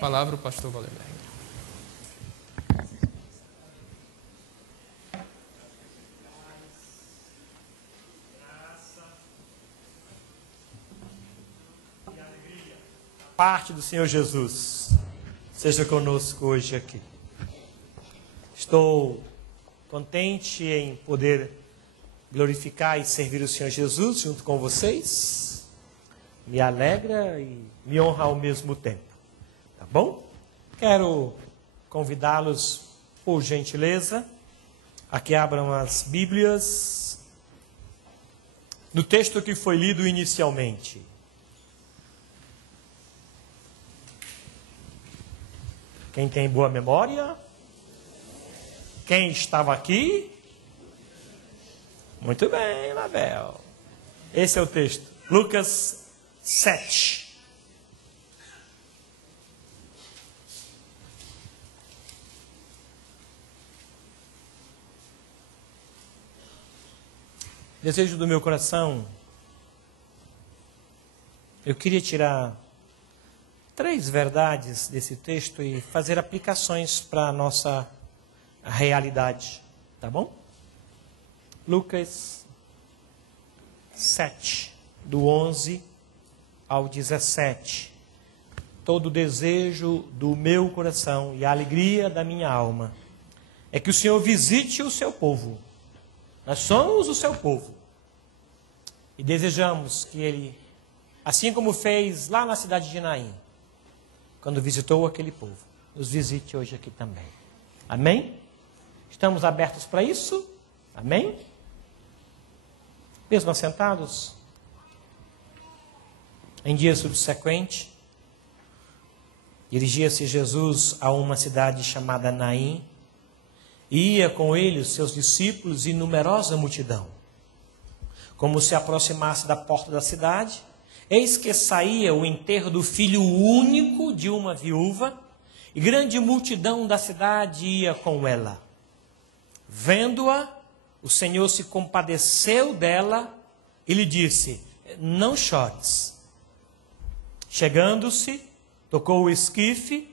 Palavra o pastor Valdemar. Parte do Senhor Jesus seja conosco hoje aqui. Estou contente em poder glorificar e servir o Senhor Jesus junto com vocês. Me alegra e me honra ao mesmo tempo. Tá bom? Quero convidá-los, por gentileza, a que abram as Bíblias no texto que foi lido inicialmente. Quem tem boa memória? Quem estava aqui? Muito bem, Mabel. Esse é o texto. Lucas 7. Desejo do meu coração, eu queria tirar 3 verdades desse texto e fazer aplicações para a nossa realidade, tá bom? Lucas 7, do 11 ao 17. Todo o desejo do meu coração e a alegria da minha alma é que o Senhor visite o seu povo. Nós somos o seu povo. E desejamos que Ele, assim como fez lá na cidade de Naim, quando visitou aquele povo, nos visite hoje aqui também. Amém? Estamos abertos para isso? Amém? Mesmo assentados? Em dia subsequente, dirigia-se Jesus a uma cidade chamada Naim, e ia com ele os seus discípulos e numerosa multidão. Como se aproximasse da porta da cidade, eis que saía o enterro do filho único de uma viúva, e grande multidão da cidade ia com ela. Vendo-a, o Senhor se compadeceu dela e lhe disse: não chores. Chegando-se, tocou o esquife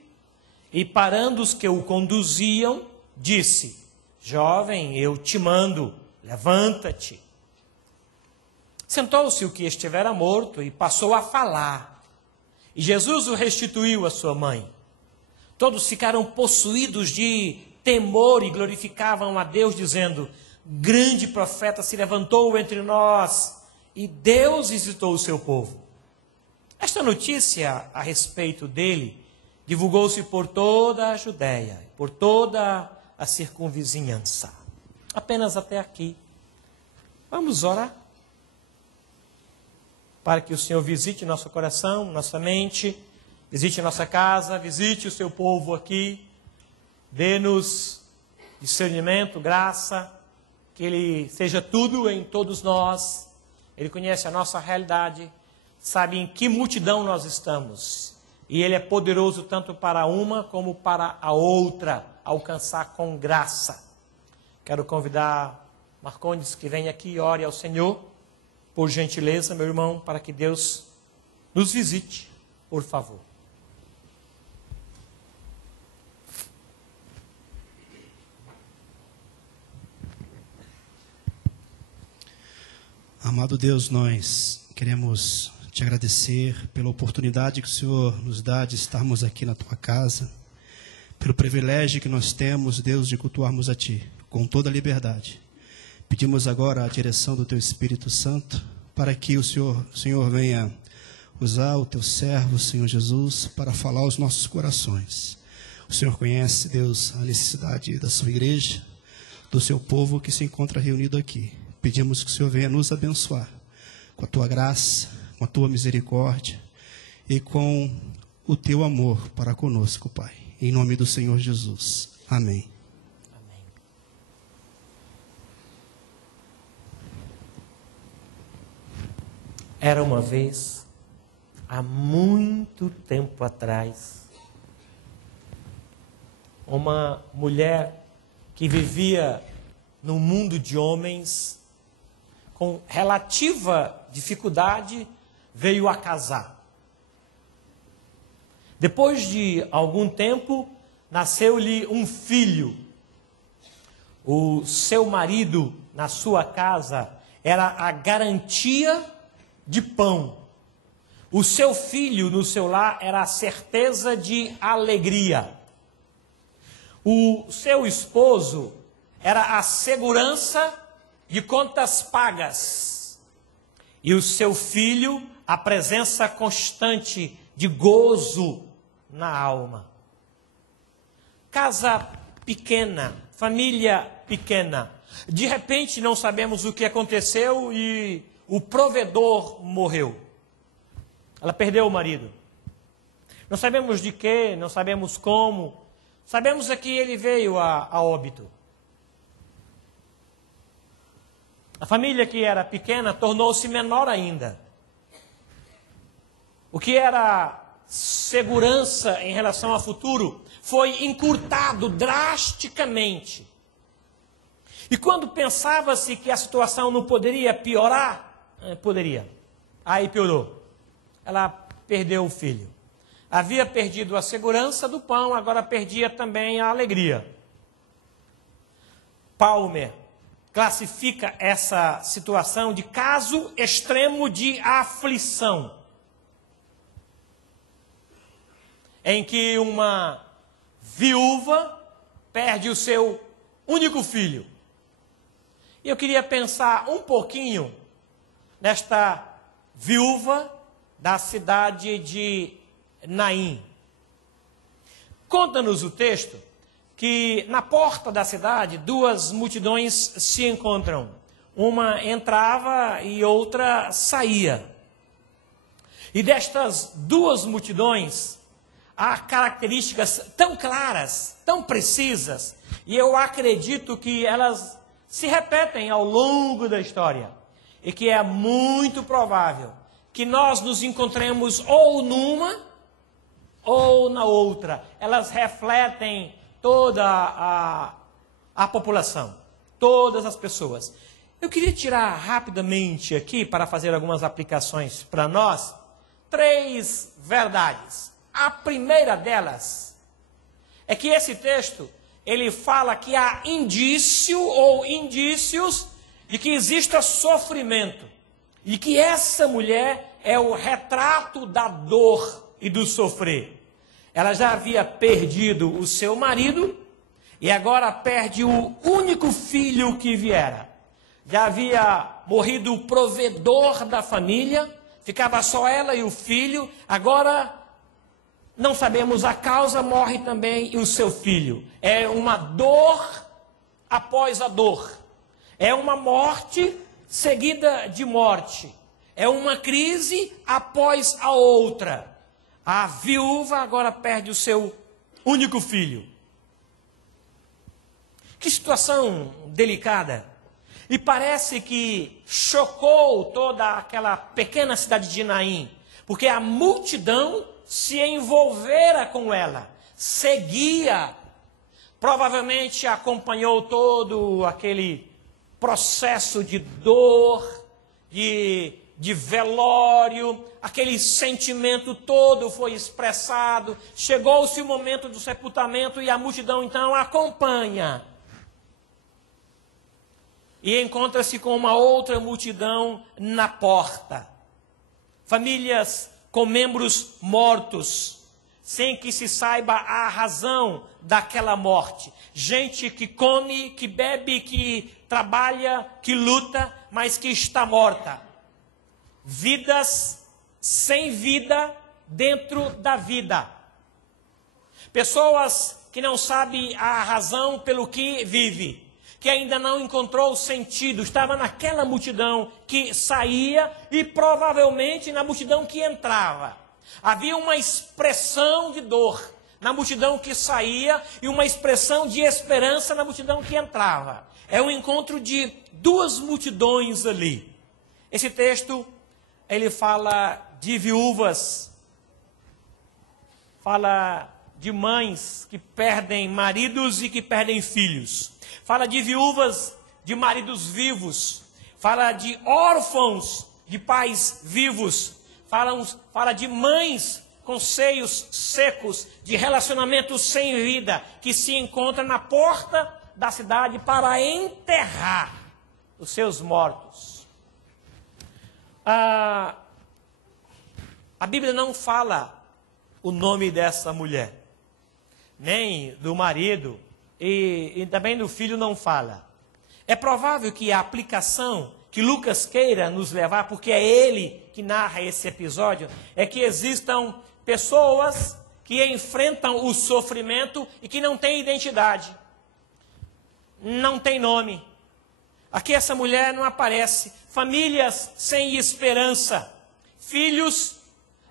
e, parando os que o conduziam, disse: jovem, eu te mando, levanta-te. Sentou-se o que estivera morto e passou a falar. E Jesus o restituiu à sua mãe. Todos ficaram possuídos de temor e glorificavam a Deus, dizendo: grande profeta se levantou entre nós e Deus visitou o seu povo. Esta notícia a respeito dele divulgou-se por toda a Judéia, por toda a circunvizinhança. Apenas até aqui. Vamos orar? Para que o Senhor visite nosso coração, nossa mente, visite nossa casa, visite o seu povo aqui, dê-nos discernimento, graça, que Ele seja tudo em todos nós. Ele conhece a nossa realidade, sabe em que multidão nós estamos, e Ele é poderoso tanto para uma como para a outra alcançar com graça. Quero convidar Marcondes que venha aqui e ore ao Senhor. Por gentileza, meu irmão, para que Deus nos visite, por favor. Amado Deus, nós queremos te agradecer pela oportunidade que o Senhor nos dá de estarmos aqui na tua casa, pelo privilégio que nós temos, Deus, de cultuarmos a ti, com toda a liberdade. Pedimos agora a direção do teu Espírito Santo, para que o Senhor venha usar o teu servo, Senhor Jesus, para falar aos nossos corações. O Senhor conhece, Deus, a necessidade da sua igreja, do seu povo que se encontra reunido aqui. Pedimos que o Senhor venha nos abençoar com a tua graça, com a tua misericórdia e com o teu amor para conosco, Pai. Em nome do Senhor Jesus. Amém. Era uma vez, há muito tempo atrás, uma mulher que vivia no mundo de homens, com relativa dificuldade, veio a casar. Depois de algum tempo, nasceu-lhe um filho. O seu marido, na sua casa, era a garantia de pão. O seu filho, no seu lar, era a certeza de alegria. O seu esposo era a segurança de contas pagas. E o seu filho, a presença constante de gozo na alma. Casa pequena, família pequena. De repente não sabemos o que aconteceu e o provedor morreu. Ela perdeu o marido. Não sabemos de quê, não sabemos como. Sabemos é que ele veio a óbito. A família que era pequena tornou-se menor ainda. O que era segurança em relação ao futuro foi encurtado drasticamente. E quando pensava-se que a situação não poderia piorar, poderia. Aí piorou. Ela perdeu o filho. Havia perdido a segurança do pão, agora perdia também a alegria. Palmer classifica essa situação de caso extremo de aflição, em que uma viúva perde o seu único filho. E eu queria pensar um pouquinho nesta viúva da cidade de Naim. Conta-nos o texto que na porta da cidade duas multidões se encontram. Uma entrava e outra saía. E destas duas multidões há características tão claras, tão precisas, e eu acredito que elas se repetem ao longo da história, e que é muito provável que nós nos encontremos ou numa ou na outra. Elas refletem toda a população, todas as pessoas. Eu queria tirar rapidamente aqui, para fazer algumas aplicações para nós, 3 verdades. A primeira delas é que esse texto, ele fala que há indício ou indícios de que exista sofrimento. E que essa mulher é o retrato da dor e do sofrer. Ela já havia perdido o seu marido e agora perde o único filho que viera. Já havia morrido o provedor da família, ficava só ela e o filho, agora não sabemos a causa, morre também o seu filho. É uma dor após a dor. É uma morte seguida de morte. É uma crise após a outra. A viúva agora perde o seu único filho. Que situação delicada. E parece que chocou toda aquela pequena cidade de Naim, porque a multidão se envolvera com ela, seguia, provavelmente acompanhou todo aquele processo de dor, de velório, aquele sentimento todo foi expressado, chegou-se o momento do sepultamento e a multidão então acompanha. E encontra-se com uma outra multidão na porta. Famílias com membros mortos, sem que se saiba a razão daquela morte. Gente que come, que bebe, que trabalha, que luta, mas que está morta. Vidas sem vida dentro da vida. Pessoas que não sabem a razão pelo que vive, que ainda não encontrou sentido, estava naquela multidão que saía e provavelmente na multidão que entrava. Havia uma expressão de dor na multidão que saía e uma expressão de esperança na multidão que entrava. É um encontro de duas multidões ali. Esse texto, ele fala de viúvas, fala de mães que perdem maridos e que perdem filhos. Fala de viúvas de maridos vivos. Fala de órfãos de pais vivos. Fala de mães com seios secos, de relacionamentos sem vida, que se encontra na porta da cidade para enterrar os seus mortos. A Bíblia não fala o nome dessa mulher, nem do marido, e também do filho não fala. É provável que a aplicação que Lucas queira nos levar, porque é ele que narra esse episódio, é que existam pessoas que enfrentam o sofrimento e que não têm identidade, não tem nome. Aqui essa mulher não aparece. Famílias sem esperança, filhos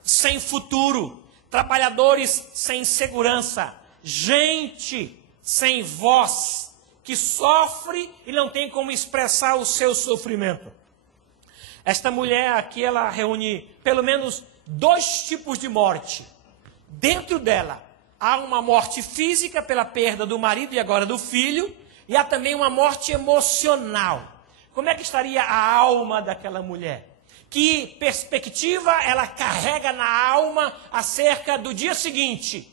sem futuro, trabalhadores sem segurança, gente sem voz, que sofre e não tem como expressar o seu sofrimento. Esta mulher aqui, ela reúne pelo menos 2 tipos de morte. Dentro dela, há uma morte física pela perda do marido e agora do filho, e há também uma morte emocional. Como é que estaria a alma daquela mulher? Que perspectiva ela carrega na alma acerca do dia seguinte?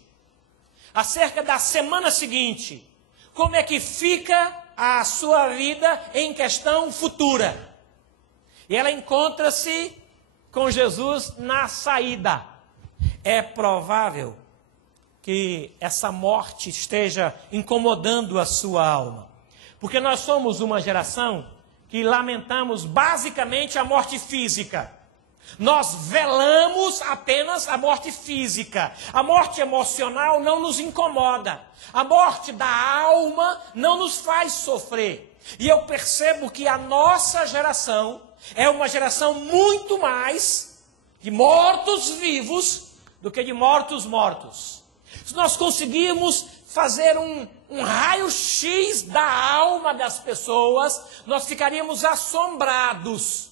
Acerca da semana seguinte? Como é que fica a sua vida em questão futura? E ela encontra-se com Jesus na saída. É provável que essa morte esteja incomodando a sua alma. Porque nós somos uma geração que lamentamos basicamente a morte física. Nós velamos apenas a morte física. A morte emocional não nos incomoda. A morte da alma não nos faz sofrer. E eu percebo que a nossa geração é uma geração muito mais de mortos-vivos do que de mortos-mortos. Se nós conseguirmos fazer um raio-x da alma das pessoas, nós ficaríamos assombrados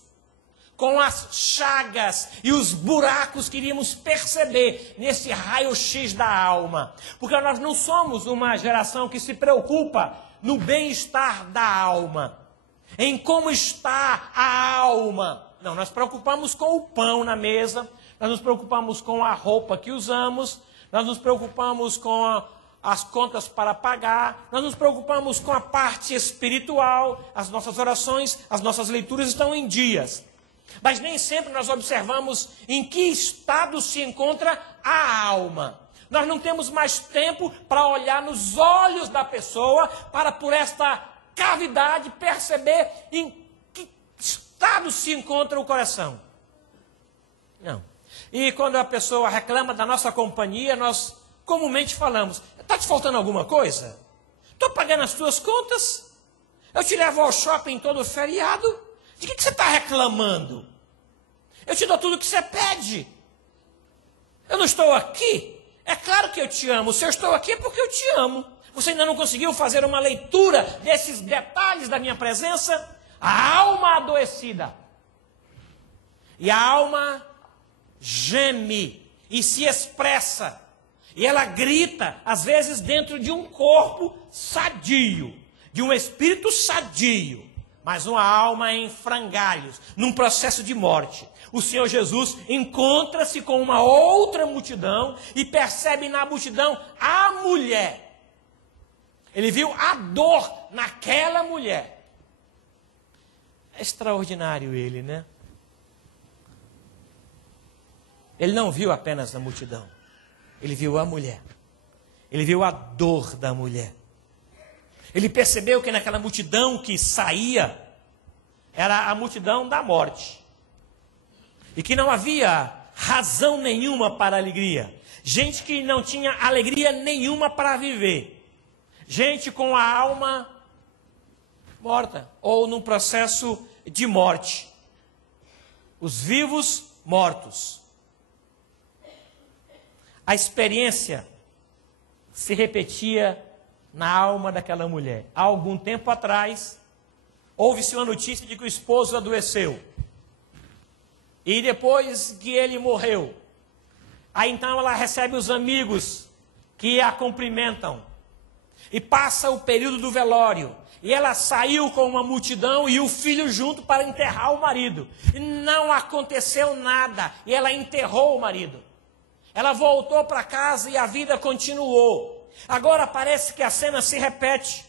com as chagas e os buracos que iríamos perceber nesse raio-x da alma. Porque nós não somos uma geração que se preocupa no bem-estar da alma, em como está a alma. Não, nós preocupamos com o pão na mesa, nós nos preocupamos com a roupa que usamos, nós nos preocupamos com as contas para pagar, nós nos preocupamos com a parte espiritual, as nossas orações, as nossas leituras estão em dias. Mas nem sempre nós observamos em que estado se encontra a alma. Nós não temos mais tempo para olhar nos olhos da pessoa, para por esta cavidade perceber em que estado se encontra o coração. Não. E quando a pessoa reclama da nossa companhia, nós comumente falamos: está te faltando alguma coisa? Estou pagando as tuas contas? Eu te levo ao shopping todo feriado? De que você está reclamando? Eu te dou tudo o que você pede. Eu não estou aqui? É claro que eu te amo. Se eu estou aqui é porque eu te amo. Você ainda não conseguiu fazer uma leitura desses detalhes da minha presença? A alma adoecida. E a alma geme e se expressa. E ela grita, às vezes dentro de um corpo sadio, de um espírito sadio, mas uma alma em frangalhos, num processo de morte. O Senhor Jesus encontra-se com uma outra multidão e percebe na multidão a mulher. Ele viu a dor naquela mulher. É extraordinário ele, né? Ele não viu apenas a multidão. Ele viu a mulher. Ele viu a dor da mulher. Ele percebeu que naquela multidão que saía, era a multidão da morte. E que não havia razão nenhuma para alegria. Gente que não tinha alegria nenhuma para viver. Gente com a alma morta, ou num processo de morte. Os vivos mortos. A experiência se repetia na alma daquela mulher. Há algum tempo atrás, houve-se uma notícia de que o esposo adoeceu. E depois que ele morreu, aí então ela recebe os amigos que a cumprimentam. E passa o período do velório. E ela saiu com uma multidão e o filho junto para enterrar o marido. E não aconteceu nada. E ela enterrou o marido. Ela voltou para casa e a vida continuou. Agora parece que a cena se repete.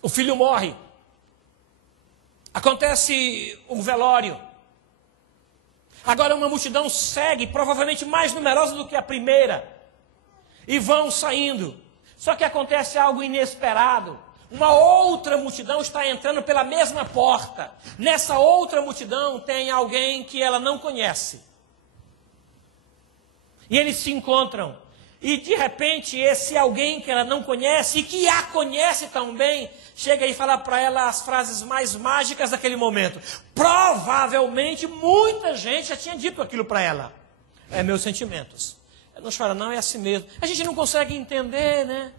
O filho morre. Acontece o velório. Agora uma multidão segue, provavelmente mais numerosa do que a primeira. E vão saindo. Só que acontece algo inesperado. Uma outra multidão está entrando pela mesma porta. Nessa outra multidão tem alguém que ela não conhece. E eles se encontram. E de repente esse alguém que ela não conhece e que a conhece tão bem, chega e fala para ela as frases mais mágicas daquele momento. Provavelmente muita gente já tinha dito aquilo para ela. É meus sentimentos. Não chora não, é assim mesmo. A gente não consegue entender, né?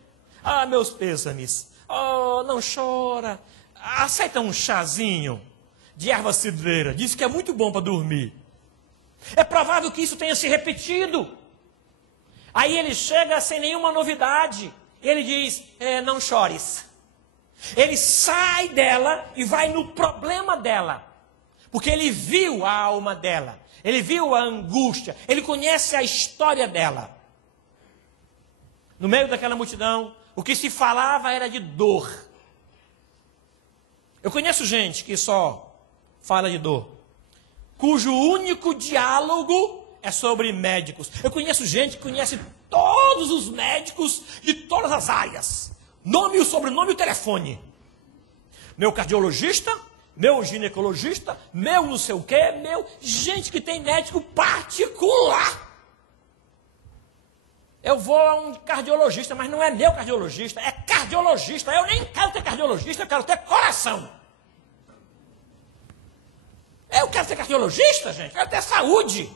Ah, meus pêsames. Oh, não chora. Aceita um chazinho de erva cidreira. Diz que é muito bom para dormir. É provável que isso tenha se repetido. Aí ele chega sem nenhuma novidade. Ele diz, não chores. Ele sai dela e vai no problema dela. Porque ele viu a alma dela. Ele viu a angústia. Ele conhece a história dela. No meio daquela multidão, o que se falava era de dor. Eu conheço gente que só fala de dor, cujo único diálogo é sobre médicos. Eu conheço gente que conhece todos os médicos de todas as áreas. Nome, o sobrenome e o telefone. Meu cardiologista, meu ginecologista, meu não sei o quê, meu... Gente que tem médico particular. Eu vou a um cardiologista, mas não é meu cardiologista, é cardiologista. Eu nem quero ter cardiologista, eu quero ter coração. Eu quero ser cardiologista, gente, eu quero ter saúde.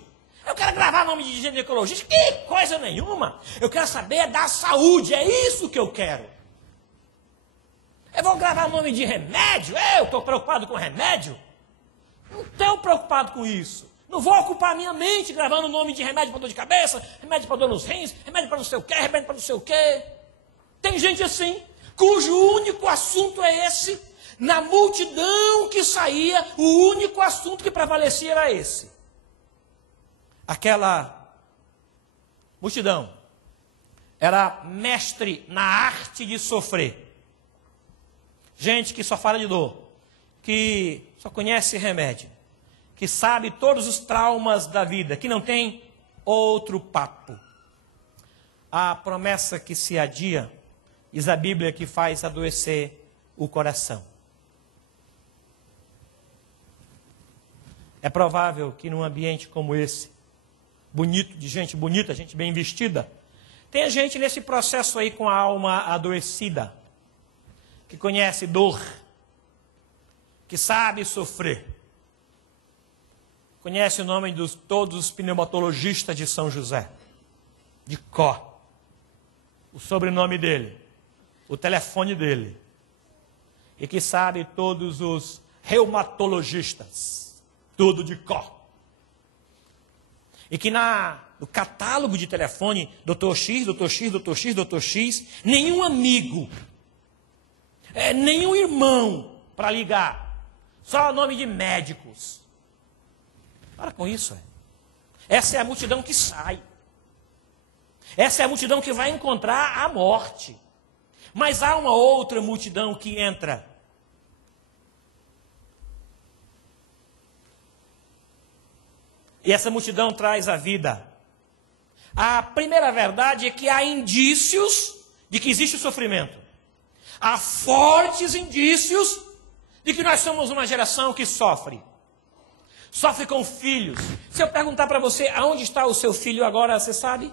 Eu quero gravar nome de ginecologista, que coisa nenhuma. Eu quero saber da saúde, é isso que eu quero. Eu vou gravar nome de remédio? Eu estou preocupado com remédio? Não estou preocupado com isso. Não vou ocupar a minha mente gravando nome de remédio para dor de cabeça, remédio para dor nos rins, remédio para não sei o quê, remédio para não sei o quê. Tem gente assim, cujo único assunto é esse. Na multidão que saía, o único assunto que prevalecia era esse. Aquela multidão era mestre na arte de sofrer. Gente que só fala de dor, que só conhece remédio, que sabe todos os traumas da vida, que não tem outro papo. A promessa que se adia, diz a Bíblia, que faz adoecer o coração. É provável que num ambiente como esse, bonito, de gente bonita, gente bem vestida, tenha gente nesse processo aí com a alma adoecida, que conhece dor, que sabe sofrer. Conhece o nome de todos os pneumatologistas de São José, de cor, o sobrenome dele, o telefone dele, e que sabe todos os reumatologistas, tudo de cor. E que no catálogo de telefone, Dr. X, Dr. X, Dr. X, Dr. X, nenhum amigo, nenhum irmão para ligar, só o nome de médicos. Para com isso. Essa é a multidão que sai. Essa é a multidão que vai encontrar a morte. Mas há uma outra multidão que entra. E essa multidão traz a vida. A primeira verdade é que há indícios de que existe o sofrimento. Há fortes indícios de que nós somos uma geração que sofre. Sofre com filhos. Se eu perguntar para você, aonde está o seu filho agora, você sabe?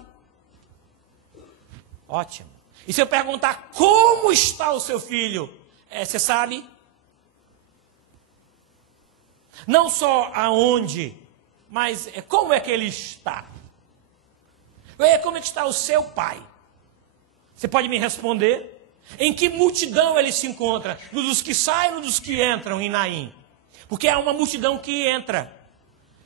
Ótimo. E se eu perguntar como está o seu filho, você sabe? Não só aonde, mas como é que ele está? Como é que está o seu pai? Você pode me responder? Em que multidão ele se encontra? Nos dos que saem ou nos dos que entram em Naim? Porque há uma multidão que entra.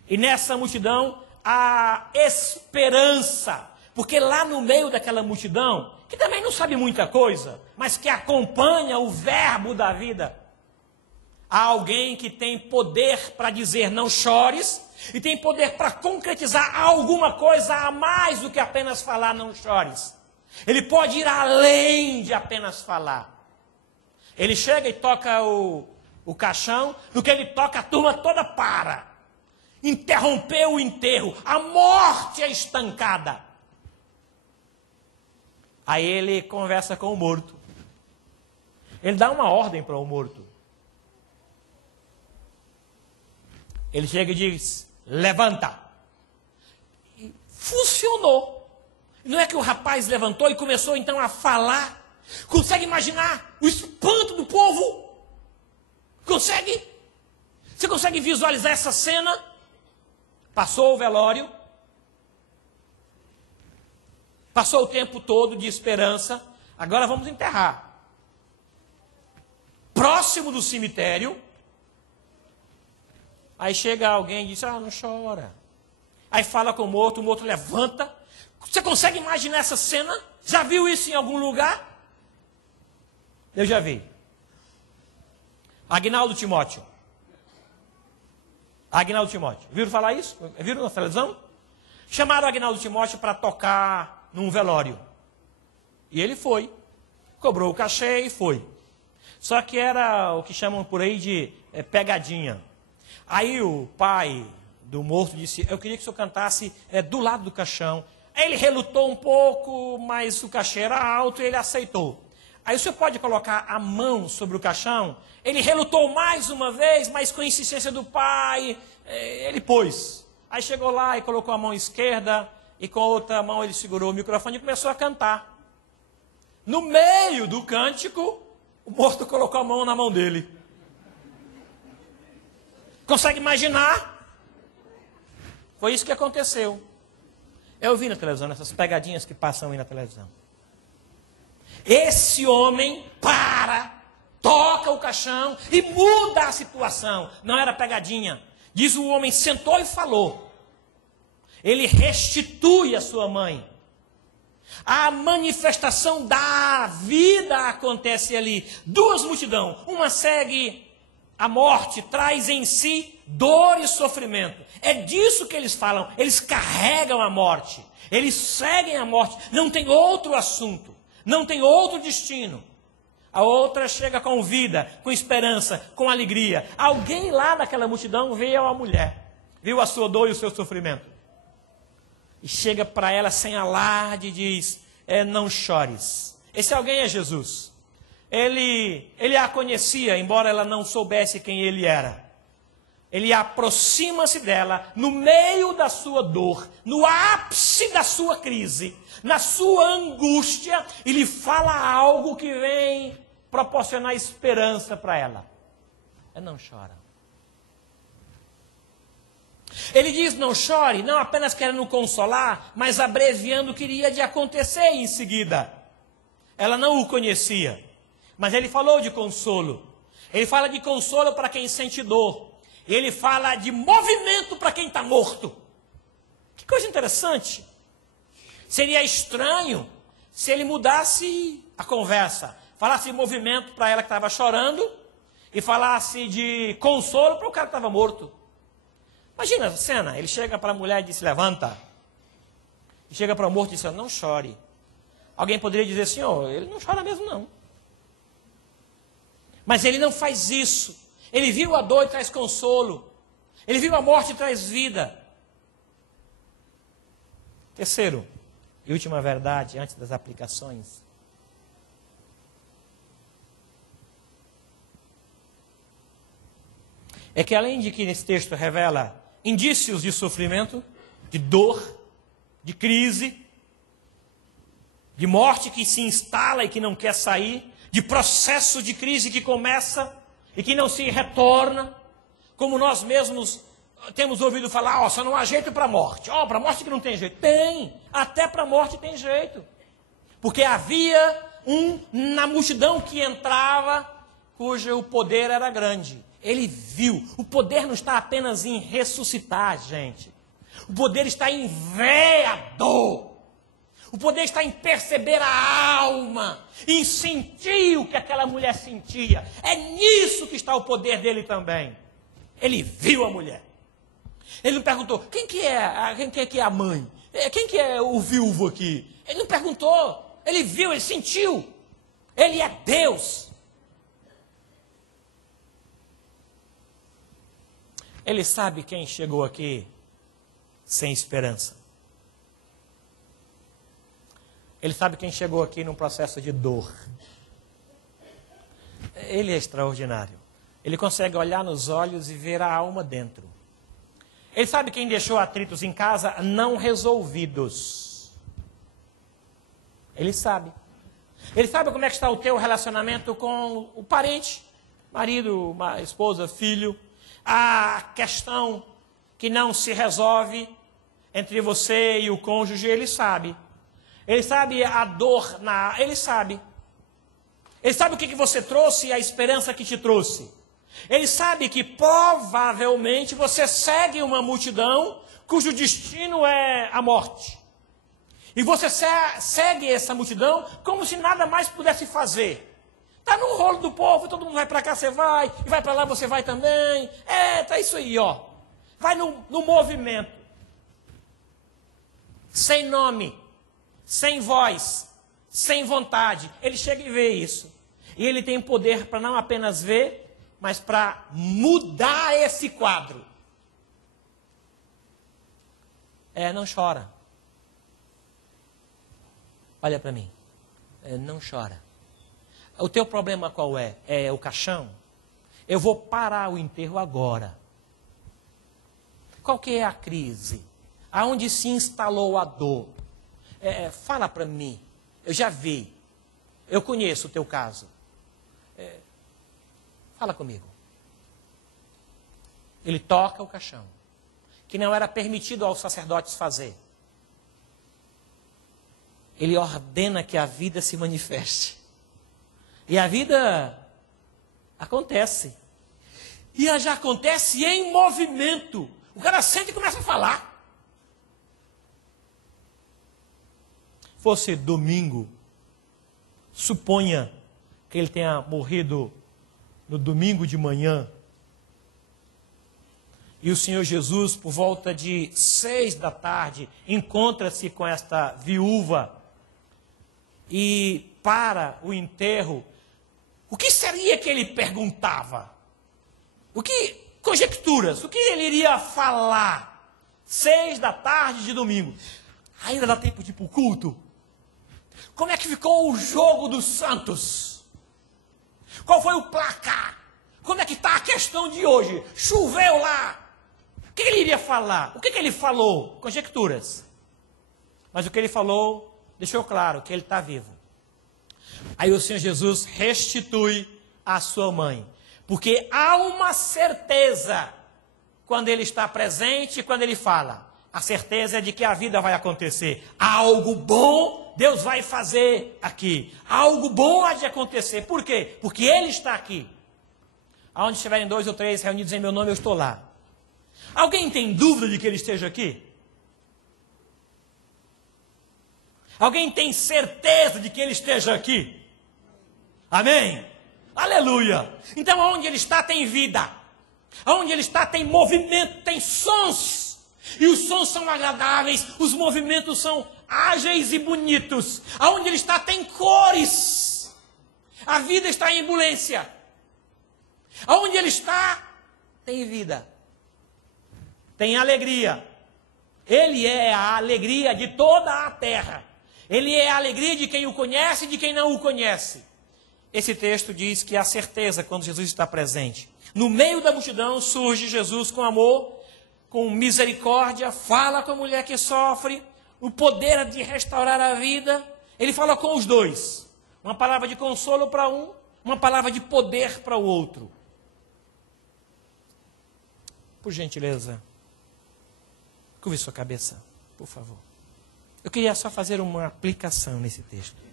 E nessa multidão há esperança. Porque lá no meio daquela multidão, que também não sabe muita coisa, mas que acompanha o verbo da vida, Há alguém que tem poder para dizer não chores e tem poder para concretizar alguma coisa a mais do que apenas falar não chores. Ele pode ir além de apenas falar. Ele chega e toca o caixão, no que ele toca a turma toda para. Interrompeu o enterro, a morte é estancada. Aí ele conversa com o morto. Ele dá uma ordem para o morto. Ele chega e diz, levanta. E funcionou. Não é que o rapaz levantou e começou então a falar? Consegue imaginar o espanto do povo? Consegue? Você consegue visualizar essa cena? Passou o velório. Passou o tempo todo de esperança. Agora vamos enterrar. Próximo do cemitério. Aí chega alguém e diz, não chora. Aí fala com o morto levanta. Você consegue imaginar essa cena? Já viu isso em algum lugar? Eu já vi. Agnaldo Timóteo. Viram falar isso? Viram na televisão? Chamaram Agnaldo Timóteo para tocar num velório. E ele foi. Cobrou o cachê e foi. Só que era o que chamam por aí de pegadinha. Aí o pai do morto disse, eu queria que o senhor cantasse do lado do caixão. Aí ele relutou um pouco, mas o cachê era alto e ele aceitou. Aí o senhor pode colocar a mão sobre o caixão? Ele relutou mais uma vez, mas com a insistência do pai, ele pôs. Aí chegou lá e colocou a mão esquerda e com a outra mão ele segurou o microfone e começou a cantar. No meio do cântico, o morto colocou a mão na mão dele. Consegue imaginar? Foi isso que aconteceu. Eu vi na televisão, essas pegadinhas que passam aí na televisão. Esse homem toca o caixão e muda a situação. Não era pegadinha. Diz o homem, sentou e falou. Ele restitui a sua mãe. A manifestação da vida acontece ali. Duas multidões. Uma segue a morte, traz em si dor e sofrimento. É disso que eles falam. Eles carregam a morte. Eles seguem a morte. Não tem outro assunto. Não tem outro destino. A outra chega com vida, com esperança, com alegria. Alguém lá naquela multidão veio a mulher. Viu a sua dor e o seu sofrimento. E chega para ela sem alarde e diz, não chores. Esse alguém é Jesus. Ele a conhecia, embora ela não soubesse quem ele era. Ele aproxima-se dela no meio da sua dor, no ápice da sua crise, na sua angústia, e lhe fala algo que vem proporcionar esperança para ela. Não chora. Ele diz não chore, não apenas querendo consolar, mas abreviando o que iria de acontecer em seguida. Ela não o conhecia, mas ele falou de consolo. Ele fala de consolo para quem sente dor. Ele fala de movimento para quem está morto. Que coisa interessante. Seria estranho se ele mudasse a conversa. Falasse de movimento para ela que estava chorando e falasse de consolo para o cara que estava morto. Imagina a cena. Ele chega para a mulher e diz, levanta. E chega para o morto e diz, não chore. Alguém poderia dizer assim, ele não chora mesmo não. Mas ele não faz isso. Ele viu a dor e traz consolo. Ele viu a morte e traz vida. Terceiro e última verdade, antes das aplicações. É que além de que nesse texto revela indícios de sofrimento, de dor, de crise, de morte que se instala e que não quer sair, de processo de crise que começa e que não se retorna, como nós mesmos temos ouvido falar, só não há jeito para a morte. Para a morte que não tem jeito. Tem, até para a morte tem jeito. Porque havia na multidão que entrava, cujo poder era grande. Ele viu, o poder não está apenas em ressuscitar, gente. O poder está em ver a dor. O poder está em perceber a alma, em sentir o que aquela mulher sentia. É nisso que está o poder dele também. Ele viu a mulher. Ele não perguntou, quem que é a mãe? Quem que é o viúvo aqui? Ele não perguntou, ele viu, ele sentiu. Ele é Deus. Ele sabe quem chegou aqui sem esperança. Ele sabe quem chegou aqui num processo de dor. Ele é extraordinário. Ele consegue olhar nos olhos e ver a alma dentro. Ele sabe quem deixou atritos em casa não resolvidos. Ele sabe. Ele sabe como é que está o teu relacionamento com o parente, marido, esposa, filho. A questão que não se resolve entre você e o cônjuge, ele sabe. Ele sabe a dor ele sabe. Ele sabe o que você trouxe e a esperança que te trouxe. Ele sabe que provavelmente você segue uma multidão cujo destino é a morte. E você segue essa multidão como se nada mais pudesse fazer. Está no rolo do povo, todo mundo vai para cá, você vai, e vai para lá, você vai também. Tá isso aí, ó. Vai no movimento. Sem nome, sem voz, sem vontade. Ele chega e vê isso. E ele tem poder para não apenas ver, mas para mudar esse quadro. Não chora. Olha para mim. Não chora. O teu problema qual é? É o caixão? Eu vou parar o enterro agora. Qual que é a crise? Aonde se instalou a dor? Fala para mim. Eu já vi. Eu conheço o teu caso. Fala comigo. Ele toca o caixão, que não era permitido aos sacerdotes fazer. Ele ordena que a vida se manifeste. E a vida acontece. E ela já acontece em movimento. O cara sente e começa a falar. Fosse domingo, suponha que ele tenha morrido no domingo de manhã. E o Senhor Jesus, por volta de 6 da tarde, encontra-se com esta viúva e para o enterro. O que seria que ele perguntava? Conjecturas, o que ele iria falar? 6 da tarde de domingo. Ainda dá tempo de ir para o culto? Como é que ficou o jogo dos santos? Qual foi o placar? Como é que está a questão de hoje? Choveu lá. O que ele iria falar? O que ele falou? Conjecturas. Mas o que ele falou deixou claro que ele está vivo. Aí o Senhor Jesus restitui a sua mãe. Porque há uma certeza quando ele está presente e quando ele fala. A certeza é de que a vida vai acontecer. Algo bom Deus vai fazer aqui. Algo bom há de acontecer. Por quê? Porque ele está aqui. Aonde estiverem 2 ou 3 reunidos em meu nome, eu estou lá. Alguém tem dúvida de que ele esteja aqui? Alguém tem certeza de que ele esteja aqui? Amém? Aleluia! Então, onde ele está tem vida. Onde ele está tem movimento, tem sons. E os sons são agradáveis, os movimentos são ágeis e bonitos. Aonde ele está tem cores. A vida está em ebulliência. Aonde ele está tem vida. Tem alegria. Ele é a alegria de toda a terra. Ele é a alegria de quem o conhece e de quem não o conhece. Esse texto diz que há certeza quando Jesus está presente. No meio da multidão surge Jesus com amor, com misericórdia, fala com a mulher que sofre, o poder de restaurar a vida. Ele fala com os dois. Uma palavra de consolo para um, uma palavra de poder para o outro. Por gentileza, curve sua cabeça, por favor. Eu queria só fazer uma aplicação nesse texto.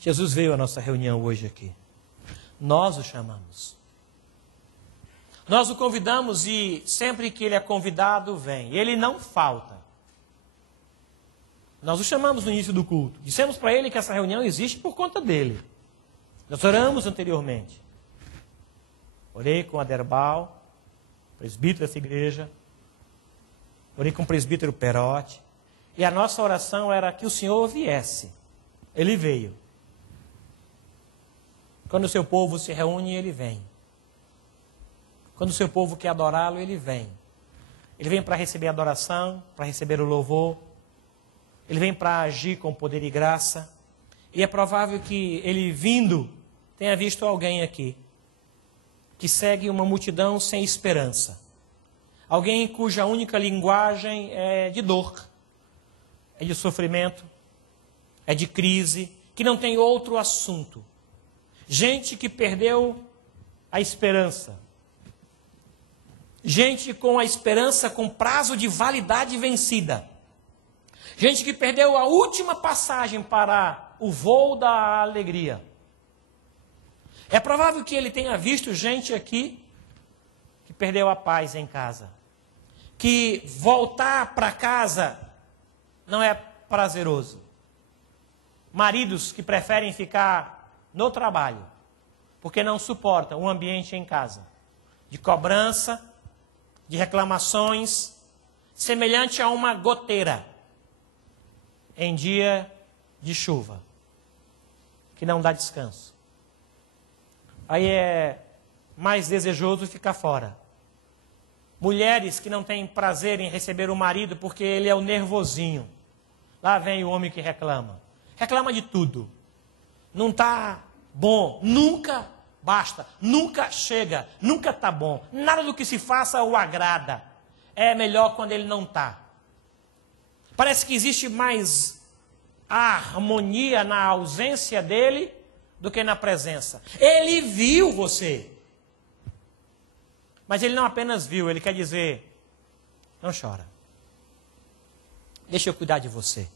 Jesus veio à nossa reunião hoje aqui. Nós o chamamos. Nós o convidamos e sempre que ele é convidado, vem. Ele não falta. Nós o chamamos no início do culto. Dissemos para ele que essa reunião existe por conta dele. Nós oramos anteriormente. Orei com Aderbal, presbítero dessa igreja. Orei com o presbítero Perotti. E a nossa oração era que o Senhor viesse. Ele veio. Quando o seu povo se reúne, ele vem. Quando o seu povo quer adorá-lo, ele vem. Ele vem para receber a adoração, para receber o louvor. Ele vem para agir com poder e graça. E é provável que ele vindo tenha visto alguém aqui que segue uma multidão sem esperança. Alguém cuja única linguagem é de dor, é de sofrimento, é de crise, que não tem outro assunto. Gente que perdeu a esperança. Gente com a esperança com prazo de validade vencida. Gente que perdeu a última passagem para o voo da alegria. É provável que ele tenha visto gente aqui que perdeu a paz em casa. Que voltar para casa não é prazeroso. Maridos que preferem ficar no trabalho, porque não suportam o ambiente em casa. De cobrança, de reclamações, semelhante a uma goteira em dia de chuva, que não dá descanso. Aí é mais desejoso ficar fora. Mulheres que não têm prazer em receber o marido porque ele é o nervosinho. Lá vem o homem que reclama. Reclama de tudo. Não está bom, nunca basta, nunca chega, nunca está bom. Nada do que se faça o agrada. É melhor quando ele não está. Parece que existe mais harmonia na ausência dele do que na presença. Ele viu você. Mas ele não apenas viu, ele quer dizer, não chora. Deixa eu cuidar de você.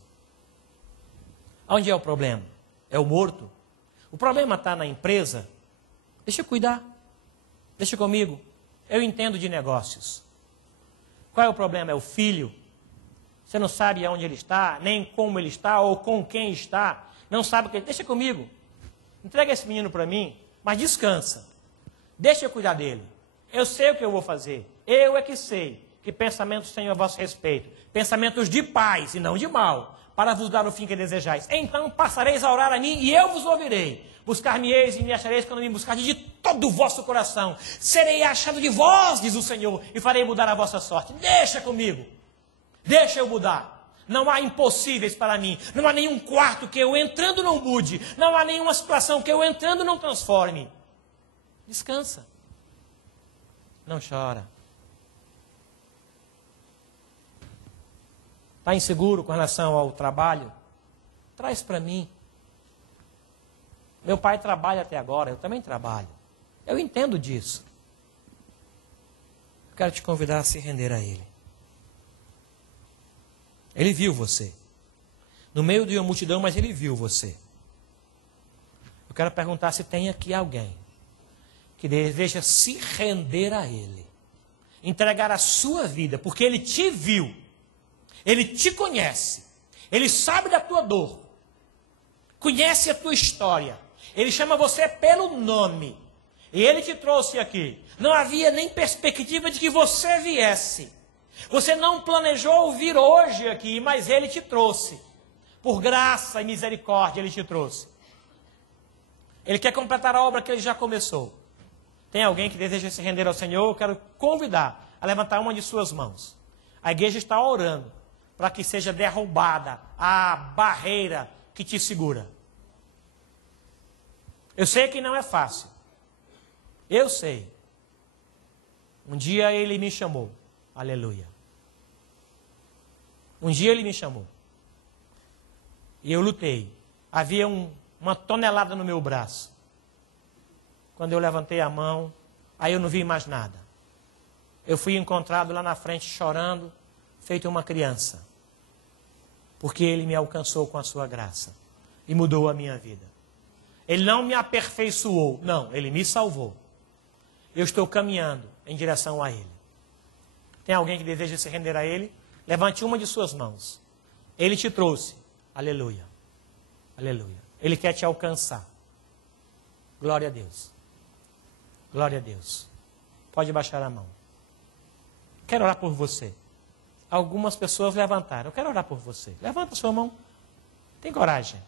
Onde é o problema? É o morto? O problema está na empresa? Deixa eu cuidar. Deixa comigo. Eu entendo de negócios. Qual é o problema? É o filho. Você não sabe aonde ele está, nem como ele está, ou com quem está. Não sabe o que ele... Deixa comigo. Entrega esse menino para mim, mas descansa. Deixa eu cuidar dele. Eu sei o que eu vou fazer. Eu é que sei que pensamentos tenho a vosso respeito. Pensamentos de paz e não de mal, para vos dar o fim que desejais. Então passareis a orar a mim e eu vos ouvirei. Buscar-me-eis e me achareis quando me buscardes de todo o vosso coração. Serei achado de vós, diz o Senhor, e farei mudar a vossa sorte. Deixa comigo. Deixa eu mudar. Não há impossíveis para mim. Não há nenhum quarto que eu entrando não mude. Não há nenhuma situação que eu entrando não transforme. Descansa. Não chora. Está inseguro com relação ao trabalho? Traz para mim. Meu pai trabalha até agora, eu também trabalho. Eu entendo disso. Eu quero te convidar a se render a Ele. Ele viu você. No meio de uma multidão, mas Ele viu você. Eu quero perguntar se tem aqui alguém que deseja se render a Ele. Entregar a sua vida, porque Ele te viu. Ele te conhece. Ele sabe da tua dor. Conhece a tua história. Ele chama você pelo nome. E Ele te trouxe aqui. Não havia nem perspectiva de que você viesse. Você não planejou vir hoje aqui, mas Ele te trouxe. Por graça e misericórdia Ele te trouxe. Ele quer completar a obra que Ele já começou. Tem alguém que deseja se render ao Senhor? Eu quero convidar a levantar uma de suas mãos. A igreja está orando para que seja derrubada a barreira que te segura. Eu sei que não é fácil. Eu sei. Um dia Ele me chamou. Aleluia. Um dia Ele me chamou. E eu lutei. Havia uma tonelada no meu braço. Quando eu levantei a mão, aí eu não vi mais nada. Eu fui encontrado lá na frente chorando, feito uma criança. Porque Ele me alcançou com a sua graça. E mudou a minha vida. Ele não me aperfeiçoou. Não, Ele me salvou. Eu estou caminhando em direção a Ele. Tem alguém que deseja se render a Ele? Levante uma de suas mãos. Ele te trouxe. Aleluia. Aleluia. Ele quer te alcançar. Glória a Deus. Glória a Deus. Pode baixar a mão. Quero orar por você. Algumas pessoas levantaram. Eu quero orar por você. Levanta a sua mão. Tem coragem.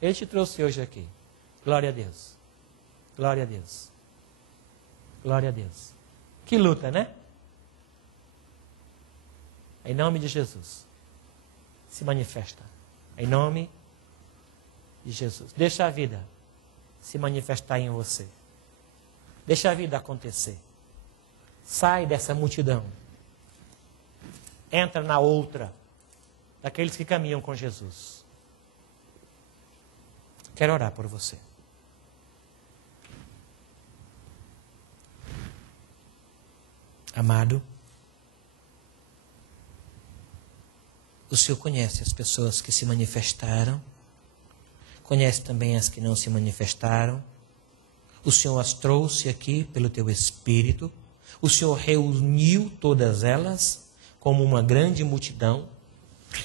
Ele te trouxe hoje aqui. Glória a Deus. Glória a Deus. Glória a Deus. Que luta, né? Em nome de Jesus. Se manifesta. Em nome de Jesus. Deixa a vida se manifestar em você. Deixa a vida acontecer. Sai dessa multidão. Entra na outra. Daqueles que caminham com Jesus. Quero orar por você. Amado, o Senhor conhece as pessoas que se manifestaram, conhece também as que não se manifestaram. O Senhor as trouxe aqui pelo Teu Espírito. O Senhor reuniu todas elas como uma grande multidão.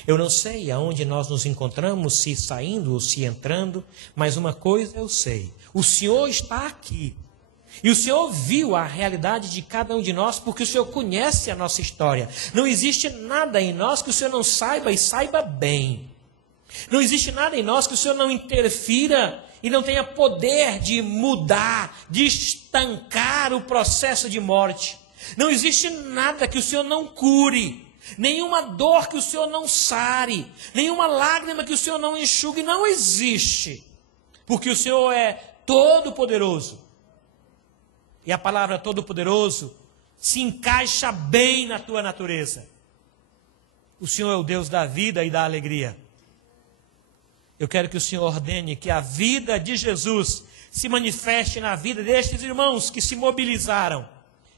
Eu não sei aonde nós nos encontramos, se saindo ou se entrando, mas uma coisa eu sei. O Senhor está aqui. E o Senhor viu a realidade de cada um de nós, porque o Senhor conhece a nossa história. Não existe nada em nós que o Senhor não saiba e saiba bem. Não existe nada em nós que o Senhor não interfira e não tenha poder de mudar, de estancar o processo de morte. Não existe nada que o Senhor não cure, nenhuma dor que o Senhor não sare, nenhuma lágrima que o Senhor não enxugue. Não existe, porque o Senhor é todo-poderoso. E a palavra todo-poderoso se encaixa bem na tua natureza. O Senhor é o Deus da vida e da alegria. Eu quero que o Senhor ordene que a vida de Jesus se manifeste na vida destes irmãos que se mobilizaram,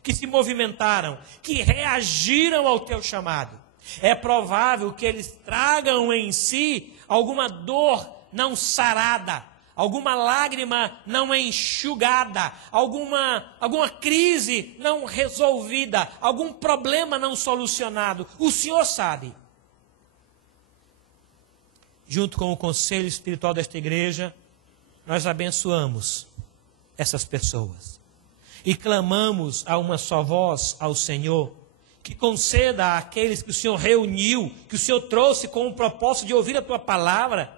que se movimentaram, que reagiram ao teu chamado. É provável que eles tragam em si alguma dor não sarada, alguma lágrima não enxugada, alguma crise não resolvida, algum problema não solucionado. O Senhor sabe. Junto com o conselho espiritual desta igreja, nós abençoamos essas pessoas. E clamamos a uma só voz ao Senhor, que conceda àqueles que o Senhor reuniu, que o Senhor trouxe com o propósito de ouvir a tua palavra,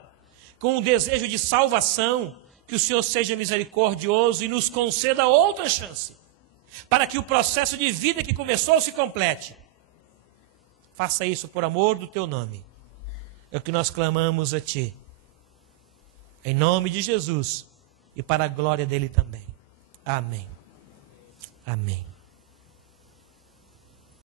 com o desejo de salvação, que o Senhor seja misericordioso e nos conceda outra chance, para que o processo de vida que começou se complete. Faça isso por amor do teu nome. É o que nós clamamos a Ti. Em nome de Jesus e para a glória dEle também. Amém. Amém.